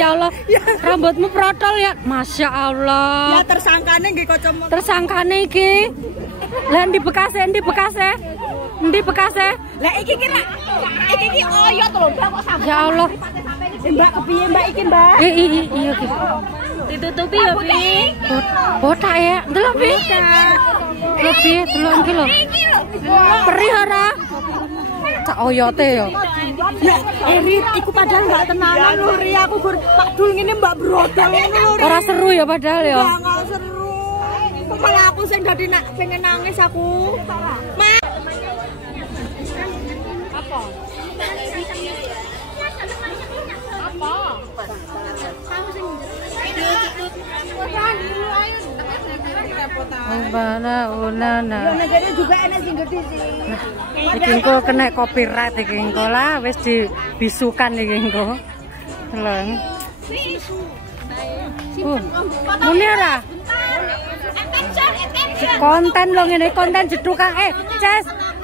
Ya Allah, rambutmu protol ya, masya Allah. Ya tersangkane nggih kacamata. Tersangkane iki. Lah ndi bekase, ndi bekase? Ndi bekase? Lah iki kira iki oyot lho, Mbak kok sampe. Ya Allah. Mbak kepiye Mbak iki, Mbak? Iya iki. Ditutupi ya, Bi. Botak ya, ndelok Bi. Lebih delok iki lho. Perih ora? Cak oyote ya. Ya, Erit, iku padahal nggak tenanan lho, Ri. Aku gur Pak Dul ngene Mbak brodol ngono lho, Ri. Ora seru ya padahal ya. Enggak seru. Kok malah aku sing dadi pengen nangis aku. Ma. Apa? Apa? Kamu sing Unana. Negara juga enak sing gede sih. Iki engko kena copyright iki engko lah wis dibisukan iki engko. Leng. Muni ora? Konten lo ngene konten jedhukan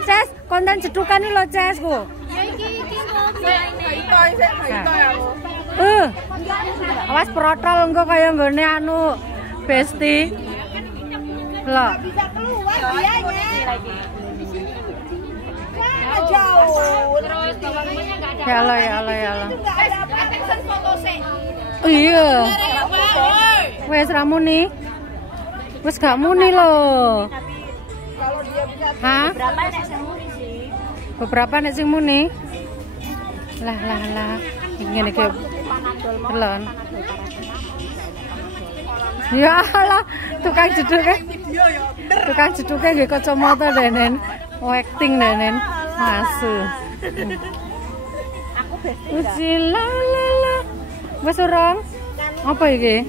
Ces, konten jedhukan iki lho Ces ku. Awas protol engko kaya nggone anu Besti. Loh. Bisa keluar dianya. Jauh. Terus bawangnya enggak ada. Ya Allah, ya Allah, ya Allah. Attention foto sih. Iya. Wes ra muni. Wes gak muni loh. Kalau dia bisa Hah? berapa nek sing muni sih? Beberapa nek sing muni. Lah. Ngene iki. Telon. Ya Allah, tukang jedhuke. Tukang jedhuke nggih kacamata denen. Acting denen. Masu. Aku besti. Ujilalala. Wes urung? Apa iki?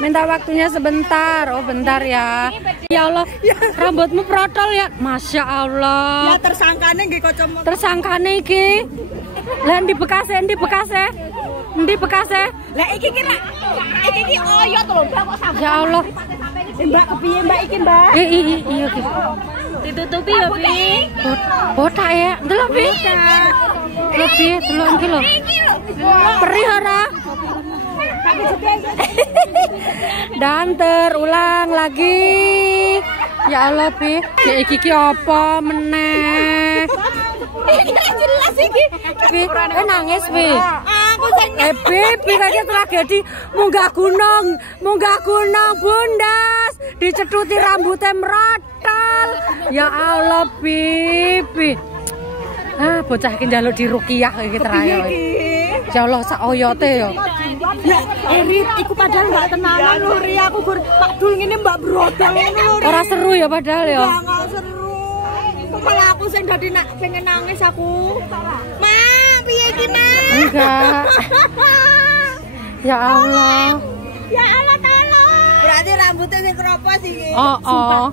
Minta waktunya sebentar. Oh, bentar ya. Ya Allah, rambutmu protol ya. Masya Allah. Ya tersangkane nggih kacamata. Tersangkane iki. Lah ndi bekase, ndi bekase? Ndi bekase? Lah iki kira iki oyot lho, Mbak kok sampe. Ya Allah. Mbak kepiye Mbak iki, Mbak? Iya iki. Ditutupi ya, Bi. Botak ya, ndelok Bi. Lebih delok iki lho. Perih ora? Dan terulang lagi. Ya Allah Bi, iki apa meneh? Jelas iki. Bi, nangis Bi. Aku sing Bi kaya tragedi munggah gunung bundas, dicetuti rambutnya merotol. Ya Allah Bi. Ah, bocah iki njaluk diruqyah iki terakhir. Ya Allah sak oyote ya. Ya, Erit, iku padahal nggak tenanan lho, Ri. Aku gur Pak Dul ngene Mbak brodol ngono lho, Ri. Ora seru ya padahal ya. Enggak seru. Kok malah aku sing dadi pengen nangis aku. Ma, piye iki, Ma? Enggak. Ya Allah. Ya Allah tolong. Berarti rambutnya sing keropos iki. Oh.